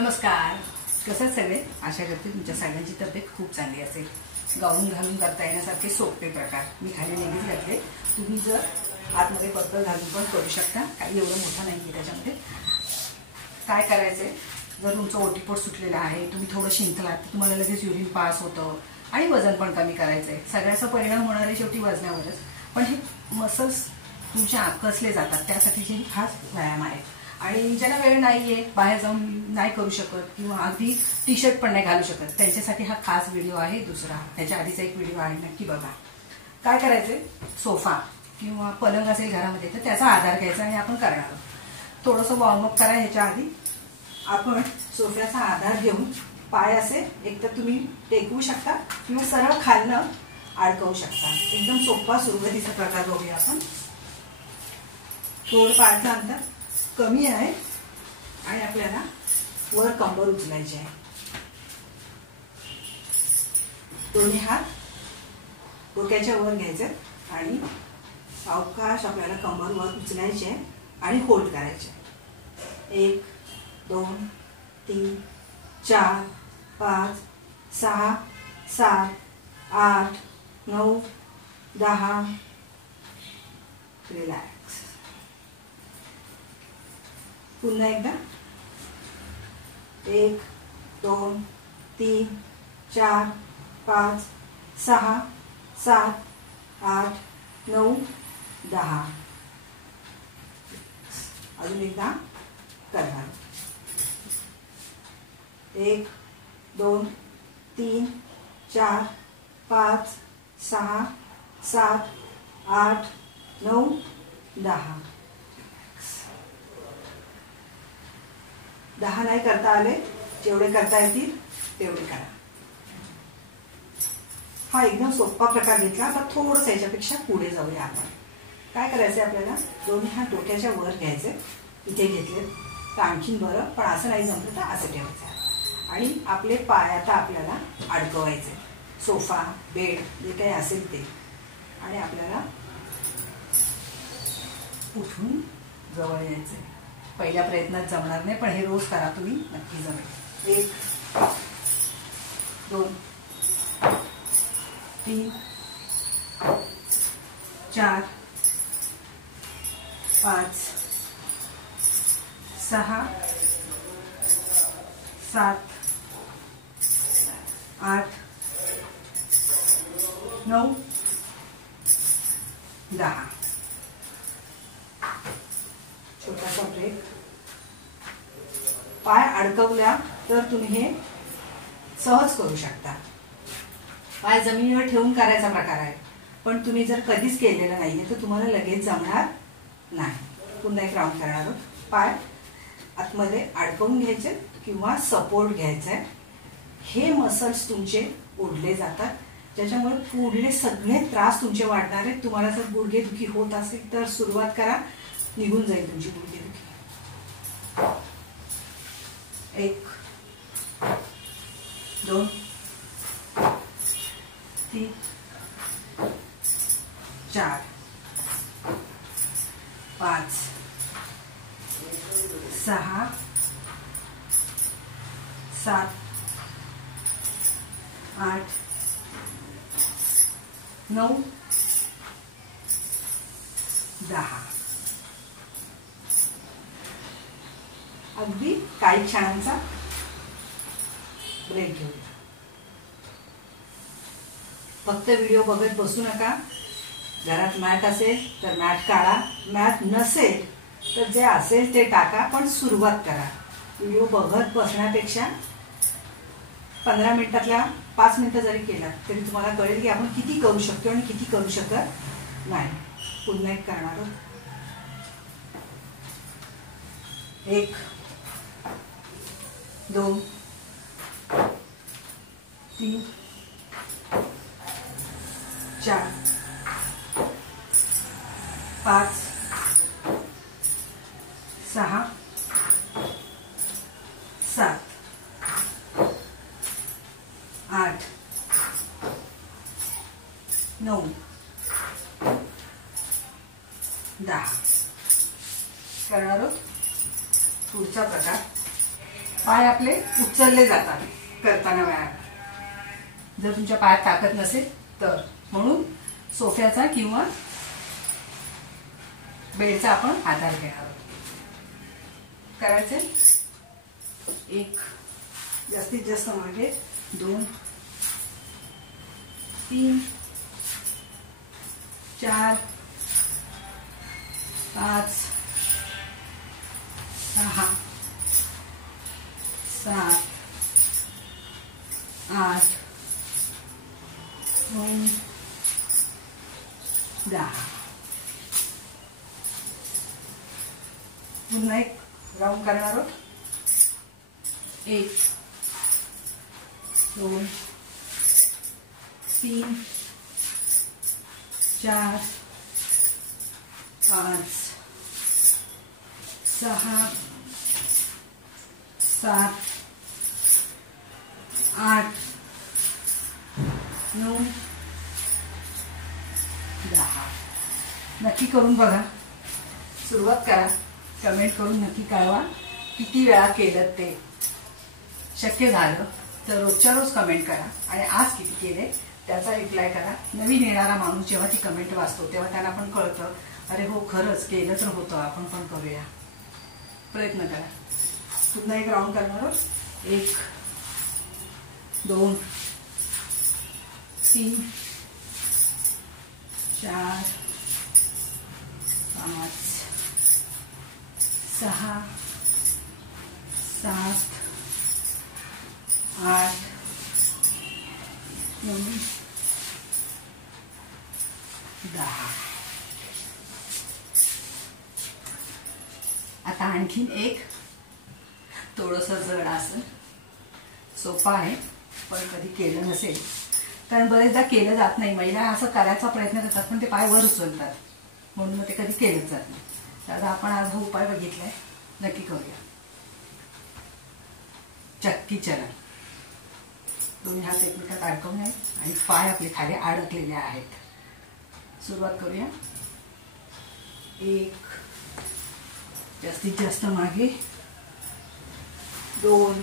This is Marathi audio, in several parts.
नमस्कार. कसं सगळे? आशा करते तुमच्या सगळ्यांची तब्येत खूप चांगली असेल. गाऊन घालून करता येण्यासारखे सोपे प्रकार मी खाली नेहमीच घातले. तुम्ही जर आतमध्ये पत्तर घालून पण करू शकता. काही एवढं मोठं नाही आहे त्याच्यामध्ये. काय करायचंय, जर तुमचं ओटीपोट सुटलेलं आहे, तुम्ही थोडं शिंकलात तर तुम्हाला लगेच युरिन पास होतं आणि वजन पण कमी करायचंय. सगळ्याचा परिणाम होणार आहे शेवटी वजनावरच. पण हे मसल्स तुमचे आकसले जातात, त्यासाठीचे ही खास व्यायाम आहे. आणि ज्यांना वेळ नाहीये, बाहेर जाऊन नाही करू शकत किंवा अगदी टी शर्ट पण नाही घालू शकत, त्यांच्यासाठी हा खास व्हिडिओ आहे. दुसरा त्याच्या आधीचा एक व्हिडिओ आहे, नक्की बघा. काय करायचंय, सोफा किंवा पलंग असेल घरामध्ये तर त्याचा आधार घ्यायचा आणि आपण करणार आहोत. थोडंसं वॉर्मअप करा. ह्याच्या आधी आपण सोफ्याचा आधार घेऊन पाय असे एकतर तुम्ही टेकवू शकता किंवा सरळ खालनं अडकवू शकता. एकदम सोपा सुरुवातीचा प्रकार बघूया आपण. थोडं पायाचं अंतर कमी आहे आणि आपल्याला वर कंबर उचलायची आहे. दोन्ही हात डोक्याच्या वर घ्यायचे आणि सावकाश आपल्याला कंबर वर उचलायची आहे आणि होल्ड करायचे. 1 2 3 4 5 6 7 8 9 10. रिलॅक्स. पुन्हा एकदा 1 2 3 4 5 6 7 8 9 10. अजून एकदा करा. 1 2 3 4 5 6 7 8 9 10. 10 नाही करता आले, जेवढे करता येतील तेवढे करा. हा एकदम सोपा प्रकार घेतला. आता थोडंसं याच्यापेक्षा पुढे जाऊया आपण. काय करायचंय, आपल्याला दोन्ही हात डोक्याच्या वर घ्यायचे. इथे घेतले तर आणखीन बरं, पण असं नाही जमलं तर असं ठेवायचं आणि आपले पाय आता आपल्याला अडकवायचे. सोफा, बेड जे काही असेल ते, आणि आपल्याला उठून जवळ यायचंय. पहिल्या प्रयत्नात जमणार नाही, पण हे रोज करा तुम्ही, नक्की जमेल. 1 2 3 4 5 6 7 8 9 10. छोटासा ब्रेक. पाय अडकवल्या तर तुम्ही हे सहज करू शकता. पाय जमिनीवर ठेवून करायचा प्रकार आहे, पण तुम्ही जर कधीच केलेलं नाहीये तर तुम्हाला लगेच जमणार नाही. पुन्हा एक राऊंड करणार आहोत. पाय आतमध्ये अडकवून घ्यायचे किंवा सपोर्ट घ्यायचा आहे. हे मसल्स तुमचे ओढले जातात, ज्याच्यामुळे पुढले सगळे त्रास तुमचे वाढणार आहेत. तुम्हाला जर गुडघेदुखी होत असेल तर सुरुवात करा, निघून जाईल तुमची गुडघेदुखी. 1 2 3 4 5 6 7 8 9 10. अगदी काही क्षणांचा ब्रेक घेऊया. फक्त व्हिडिओ बघत बसू नका. घरात मॅट असेल तर मॅट काढा, मॅट नसेल तर जे असेल ते टाका, पण सुरुवात करा. व्हिडिओ बघत बसण्यापेक्षा 15 मिनिटातल्या 5 मिनिटं जरी केला तरी तुम्हाला कळेल की आपण किती करू शकतो आणि किती करू शकत नाही. पुन्हा एक करणार आहोत. 1 2 3 4 5 6 7 8 9 10 करणार आहोत. पुढचा प्रकार पाय आपले उचलले जातात करताना व्यायाम. जर तुमच्या पायात ताकद नसेल तर म्हणून सोफ्याचा किंवा बेडचा आपण आधार घेणार आहोत. करायचे 1, जास्तीत जास्त मागे 2, 3, 4, 5, 6, 7, 8, 9, 10. पुन्हा एक राऊंड करणार आहोत. 1, 2, 3, 4, 5, 6, 7, 8, 9, 10. नक्की करून बघा. सुरुवात करा. कमेंट करून नक्की कळवा किती वेळा केलं ते. शक्य झालं तर रोजच्या रोज कमेंट करा आणि आज किती केले त्याचा रिप्लाय करा. नवीन येणारा माणूस जेव्हा ती कमेंट वाचतो तेव्हा त्यांना पण कळतं, अरे हो खरंच केलं तर होतं, आपण पण करूया. प्रयत्न करा. पुन्हा एक राऊंड करणार आहोत. 1, 2, 3, 4, 5, 6, 7, 8, 9, 10. आता आणखीन एक थोडंसं जड आसन. सोपं आहे पण कधी केलं नसेल कारण बरेचदा केलं जात नाही. महिला असं करायचा प्रयत्न करतात पण ते पाय वर उचलतात म्हणून मग ते कधी केलंच जात नाही. तर आपण आज हा उपाय बघितलाय. नक्की करूया. चक्की चलन. दोन्ही हात एकमेकात अडकवून आहेत आणि पाय आपले खाली अडकलेले आहेत. सुरुवात करूया. 1, जास्तीत जास्त मागे. 2,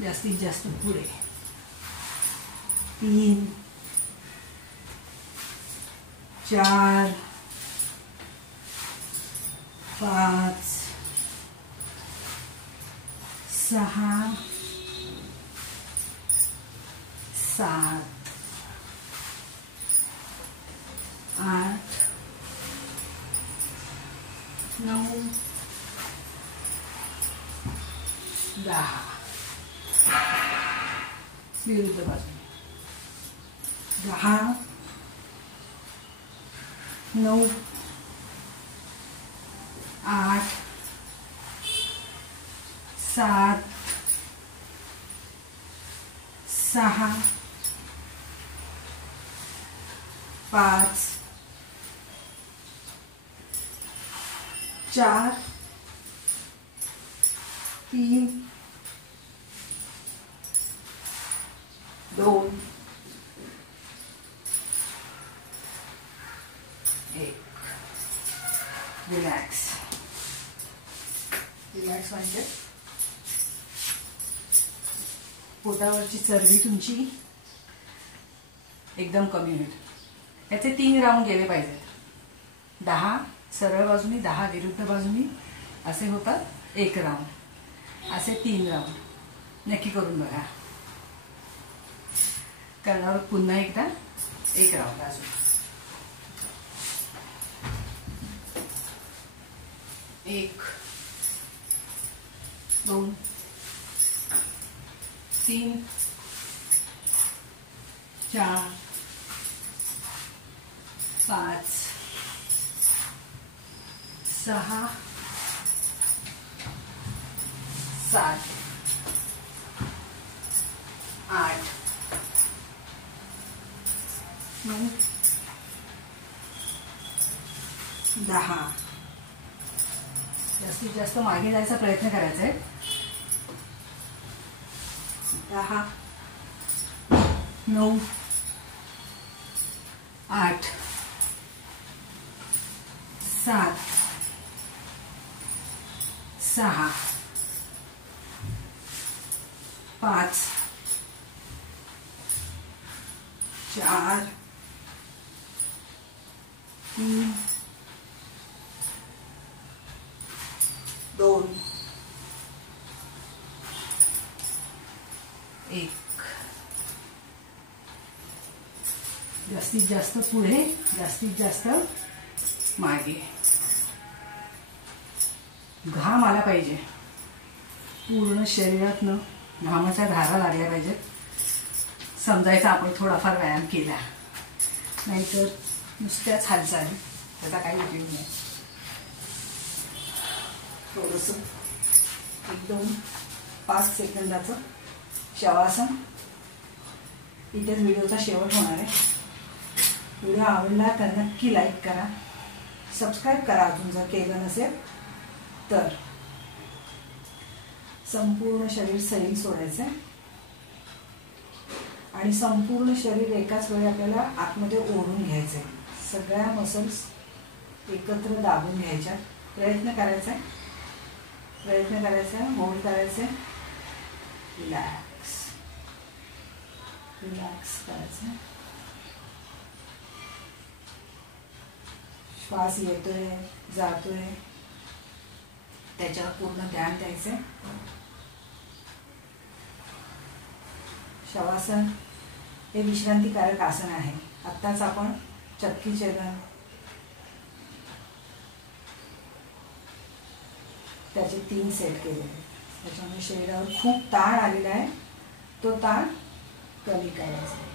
जास्तीत जास्त पुढे. 3, 4, 5, 6, 7, 8, 9, 10. विरुद्ध बाजूने. 10, 9, 8, 7, 6, 5, 4, 3, 2, 1. रिलॅक्स. रिलॅक्स म्हणजे पोटावरची चरबी तुमची एकदम कमी होईल. याचे 3 राऊंड गेले पाहिजेत. 10 सरळ बाजूनी, 10 विरुद्ध बाजूनी असे होतात 1 राऊंड. असे 3 राऊंड नक्की करून बघा. करणार पुन्हा एकदा 1 राऊंड अजून. 1, 2, 3, 4, 5, 6, 7, 8, 9, 10. जास्तीत जास्त मागे जायचा प्रयत्न करायचा आहे. 10, 9, 8, 7, 6, 5 4 3 2 1. जास्तीत जास्त पुढे, जास्तीत जास्त मागे. घाम आला पाहिजे पूर्ण शरीरातनं, घामाच्या धारा लागल्या पाहिजेत. समजायचं आपण थोडाफार व्यायाम केला, नाहीतर नुसत्याच हालचाली, त्याचा काही उपयोग नाही. थोडंसं 1-2-5 सेकंदाचं शवासन. इथेच व्हिडिओचा शेवट होणार आहे. व्हिडिओ आवडला तर नक्की लाईक करा, सबस्क्राईब करा अजून जर केलं नसेल तर. संपूर्ण शरीर सैल सोडायचं आहे आणि संपूर्ण शरीर एकाच वेळी आपल्याला आतमध्ये ओढून घ्यायचं आहे. सगळ्या मसल्स एकत्र दाबून घ्यायच्या. प्रयत्न करायचा आहे, प्रयत्न करायचा आहे. होल्ड करायचं आहे. रिलॅक्स, रिलॅक्स करायचं आहे. श्वास येतोय जातोय त्याच्यावर पूर्ण ध्यान द्यायचंय. शवासन हे विश्रांतीकारक आसन आहे. आत्ताच आपण चक्की चलन त्याचे 3 सेट केले. त्याच्यामुळे शरीरावर खूप ताण आलेला आहे, तो ताण कमी करायचा.